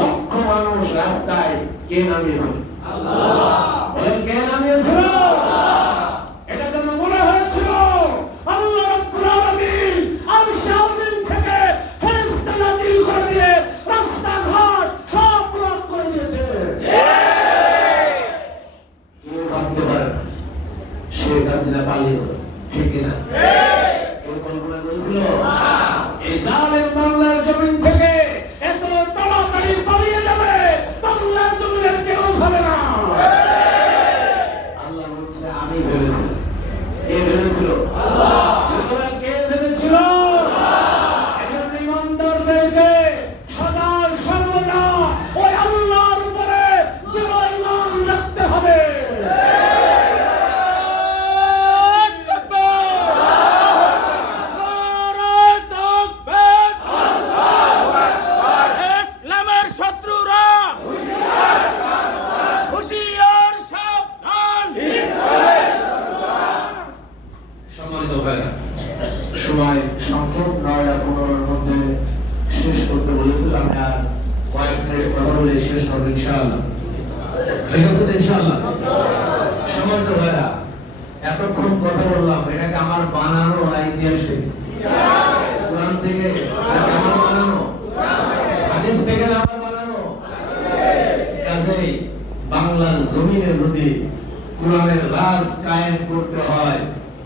লক্ষ মানুষ রাস্তায় কে নামিয়েছিল? বলেন কে নামিয়েছিল? এটা যেন মনে হয়েছিল আল্লাহ রাব্বুল আলামিন আরশে আযীম থেকে ফেরেশতা নাযিল করে দিয়ে রাস্তাঘাট সব ব্লক করে দিয়েছে। কেউ ভাবতে পারে না শেখ হাসিনা পালিয়ে ঠিক কিনা? কেউ কল্পনা করেছিল? এই ভেবেছিলাম কে ভেবেছিল কে ভেবেছিল এজন্য সময় সংক্ষেপ নয়টা পনেরোর মধ্যে শেষ করতে বলেছিলাম আর কয়েক মিনিট কথা বলে শেষ করব, ইনশাআল্লাহ। ঠিক আছে তো, ইনশাআল্লাহ? সম্মানিত ভাইরা এতক্ষণ কথা বললাম, এটাকে আমার বানানো আইডিয়া সে কোরআন থেকে আমার বানানো। হাদিস থেকে আমার বানানো। কাজেই বাংলার জমিনে যদি কোরআনের রাজ কায়েম করতে হয়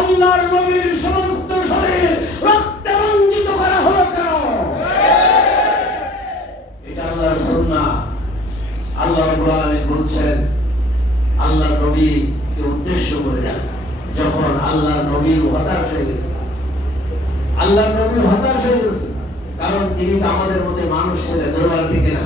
আল্লাহর নবীর সমস্ত শরীর রক্তে রঞ্জিত করা হলো কেন? এটা আল্লাহর সুন্নাহ। আল্লাহ রাব্বুল বলছেন আল্লাহ নবীকে উদ্দেশ্য করে যখন আল্লাহ নবী হতাশ হয়ে গেছে। আল্লাহ নবী হতাশ হয়ে গেছে। কারণ তিনি তো আমাদের মধ্যে মানুষ ছিলেন, দরবার থেকে না।